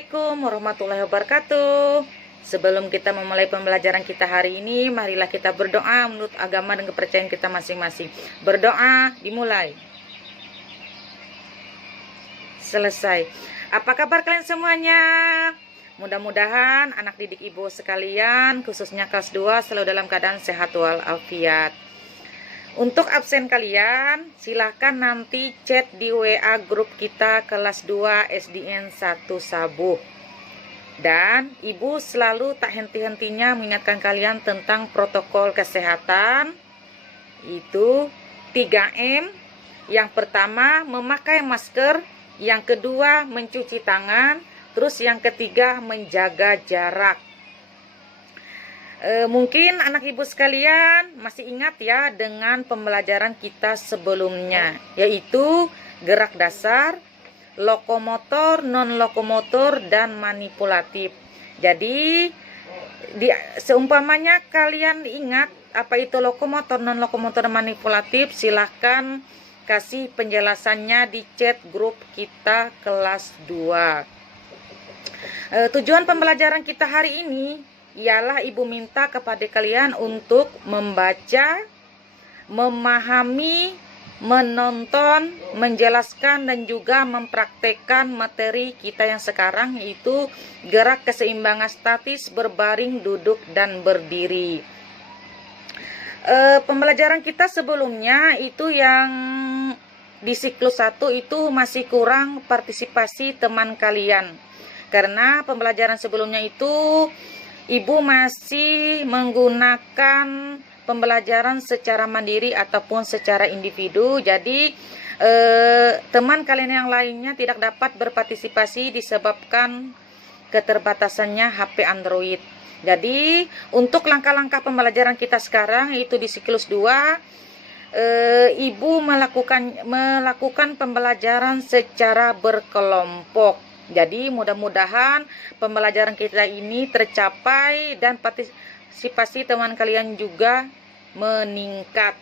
Assalamualaikum warahmatullahi wabarakatuh. Sebelum kita memulai pembelajaran kita hari ini, marilah kita berdoa menurut agama dan kepercayaan kita masing-masing. Berdoa dimulai. Selesai. Apa kabar kalian semuanya? Mudah-mudahan anak didik ibu sekalian, khususnya kelas 2, selalu dalam keadaan sehat walafiat. Untuk absen kalian, silahkan nanti chat di WA grup kita kelas 2 SDN 1 Sabuh. Dan ibu selalu tak henti-hentinya mengingatkan kalian tentang protokol kesehatan. Itu 3M. Yang pertama, memakai masker. Yang kedua, mencuci tangan. Terus yang ketiga, menjaga jarak. Mungkin anak ibu sekalian masih ingat ya dengan pembelajaran kita sebelumnya, yaitu gerak dasar, lokomotor, non-lokomotor, dan manipulatif. Jadi seumpamanya kalian ingat apa itu lokomotor, non-lokomotor, dan manipulatif, silahkan kasih penjelasannya di chat grup kita kelas 2. Tujuan pembelajaran kita hari ini ialah ibu minta kepada kalian untuk membaca, memahami, menonton, menjelaskan, dan juga mempraktekkan materi kita yang sekarang, yaitu gerak keseimbangan statis, berbaring, duduk, dan berdiri. Pembelajaran kita sebelumnya itu yang di siklus 1 itu masih kurang partisipasi teman kalian, karena pembelajaran sebelumnya itu ibu masih menggunakan pembelajaran secara mandiri ataupun secara individu. Jadi teman kalian yang lainnya tidak dapat berpartisipasi disebabkan keterbatasannya HP Android. Jadi untuk langkah-langkah pembelajaran kita sekarang, yaitu di siklus 2, ibu melakukan pembelajaran secara berkelompok. Jadi mudah-mudahan pembelajaran kita ini tercapai dan partisipasi teman kalian juga meningkat.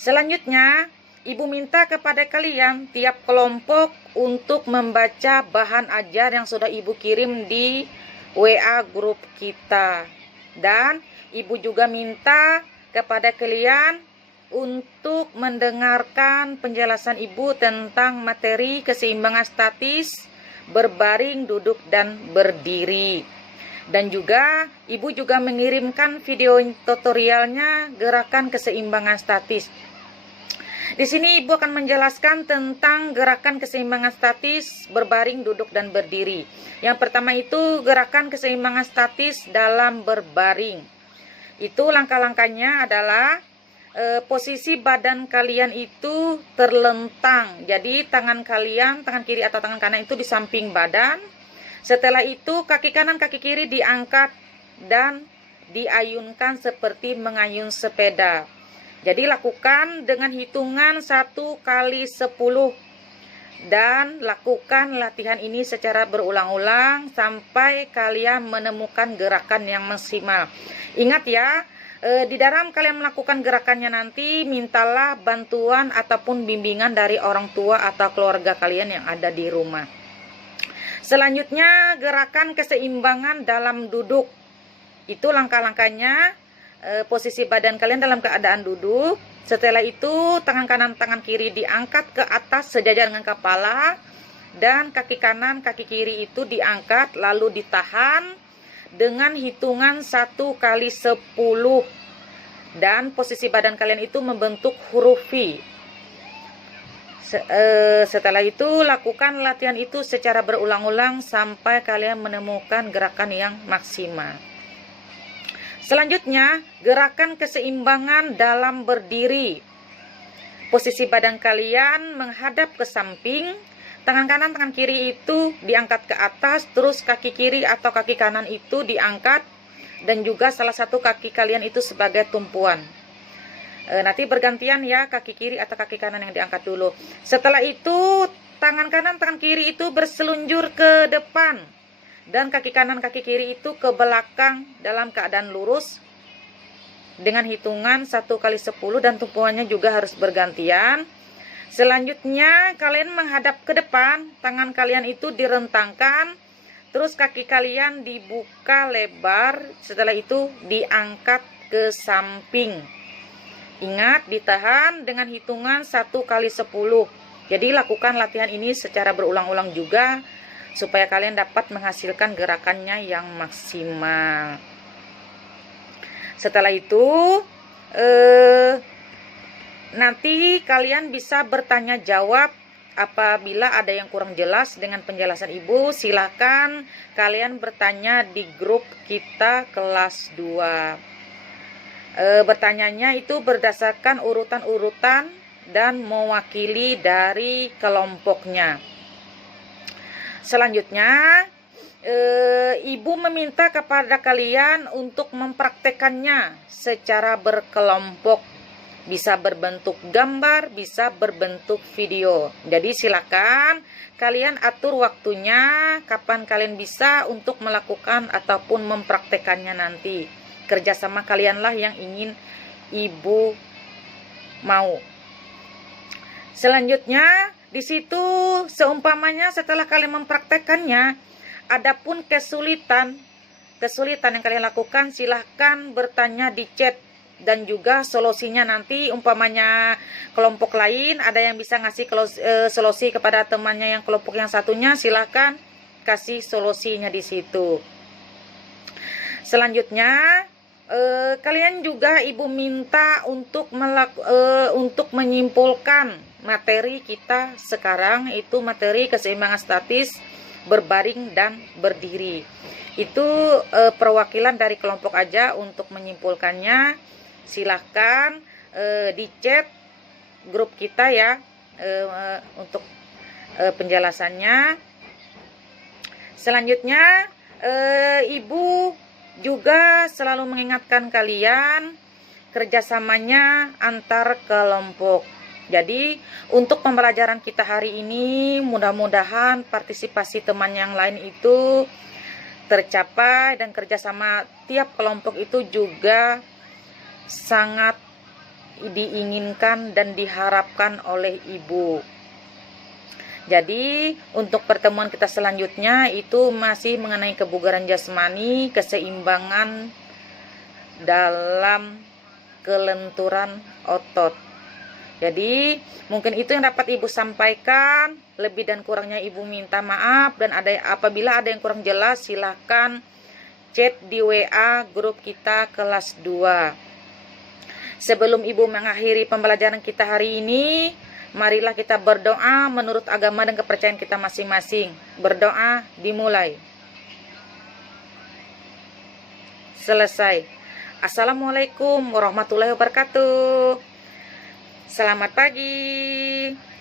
Selanjutnya, ibu minta kepada kalian tiap kelompok untuk membaca bahan ajar yang sudah ibu kirim di WA grup kita. Dan ibu juga minta kepada kalian untuk mendengarkan penjelasan ibu tentang materi keseimbangan statis, berbaring, duduk, dan berdiri. Dan juga ibu juga mengirimkan video tutorialnya gerakan keseimbangan statis. Di sini ibu akan menjelaskan tentang gerakan keseimbangan statis, berbaring, duduk, dan berdiri. Yang pertama itu gerakan keseimbangan statis dalam berbaring. Itu langkah-langkahnya adalah posisi badan kalian itu terlentang. Jadi tangan kalian, tangan kiri atau tangan kanan itu di samping badan. Setelah itu kaki kanan, kaki kiri diangkat dan diayunkan seperti mengayun sepeda. Jadi lakukan dengan hitungan 1 kali 10. Dan lakukan latihan ini secara berulang-ulang sampai kalian menemukan gerakan yang maksimal. Ingat ya, di dalam kalian melakukan gerakannya nanti, mintalah bantuan ataupun bimbingan dari orang tua atau keluarga kalian yang ada di rumah. Selanjutnya, gerakan keseimbangan dalam duduk. Itu langkah-langkahnya, posisi badan kalian dalam keadaan duduk. Setelah itu, tangan kanan, tangan kiri diangkat ke atas sejajar dengan kepala. Dan kaki kanan, kaki kiri itu diangkat lalu ditahan dengan hitungan 1 kali 10. Dan posisi badan kalian itu membentuk huruf V. Setelah itu lakukan latihan itu secara berulang-ulang sampai kalian menemukan gerakan yang maksimal. Selanjutnya, gerakan keseimbangan dalam berdiri. Posisi badan kalian menghadap ke samping. Tangan kanan, tangan kiri itu diangkat ke atas, terus kaki kiri atau kaki kanan itu diangkat, dan juga salah satu kaki kalian itu sebagai tumpuan. Nanti bergantian ya, kaki kiri atau kaki kanan yang diangkat dulu. Setelah itu, tangan kanan, tangan kiri itu berselunjur ke depan, dan kaki kanan, kaki kiri itu ke belakang dalam keadaan lurus. Dengan hitungan 1 kali 10 dan tumpuannya juga harus bergantian. Selanjutnya kalian menghadap ke depan, tangan kalian itu direntangkan, terus kaki kalian dibuka lebar, setelah itu diangkat ke samping. Ingat, ditahan dengan hitungan 1 kali 10. Jadi lakukan latihan ini secara berulang-ulang juga, supaya kalian dapat menghasilkan gerakannya yang maksimal. Setelah itu, nanti kalian bisa bertanya jawab apabila ada yang kurang jelas dengan penjelasan ibu. Silakan kalian bertanya di grup kita kelas 2. Bertanyanya itu berdasarkan urutan-urutan dan mewakili dari kelompoknya. Selanjutnya, ibu meminta kepada kalian untuk mempraktekannya secara berkelompok. Bisa berbentuk gambar, bisa berbentuk video. Jadi silakan kalian atur waktunya kapan kalian bisa untuk melakukan ataupun mempraktekannya nanti. Kerjasama kalianlah yang ingin ibu mau. Selanjutnya, di situ seumpamanya setelah kalian mempraktekannya, adapun kesulitan yang kalian lakukan, silahkan bertanya di chat. Dan juga solusinya nanti, umpamanya kelompok lain ada yang bisa ngasih solusi kepada temannya yang kelompok yang satunya, silahkan kasih solusinya di situ. Selanjutnya, kalian juga ibu minta untuk menyimpulkan materi kita sekarang, itu materi keseimbangan statis berbaring dan berdiri. Itu perwakilan dari kelompok aja untuk menyimpulkannya. Silahkan di chat grup kita ya untuk penjelasannya. Selanjutnya, ibu juga selalu mengingatkan kalian kerjasamanya antar kelompok. Jadi untuk pembelajaran kita hari ini, mudah-mudahan partisipasi teman yang lain itu tercapai dan kerjasama tiap kelompok itu juga sangat diinginkan dan diharapkan oleh ibu. Jadi untuk pertemuan kita selanjutnya itu masih mengenai kebugaran jasmani, keseimbangan dalam kelenturan otot. Jadi mungkin itu yang dapat ibu sampaikan. Lebih dan kurangnya ibu minta maaf, dan apabila ada yang kurang jelas silahkan chat di WA grup kita kelas 2. Sebelum ibu mengakhiri pembelajaran kita hari ini, marilah kita berdoa menurut agama dan kepercayaan kita masing-masing. Berdoa dimulai. Selesai. Assalamualaikum warahmatullahi wabarakatuh. Selamat pagi.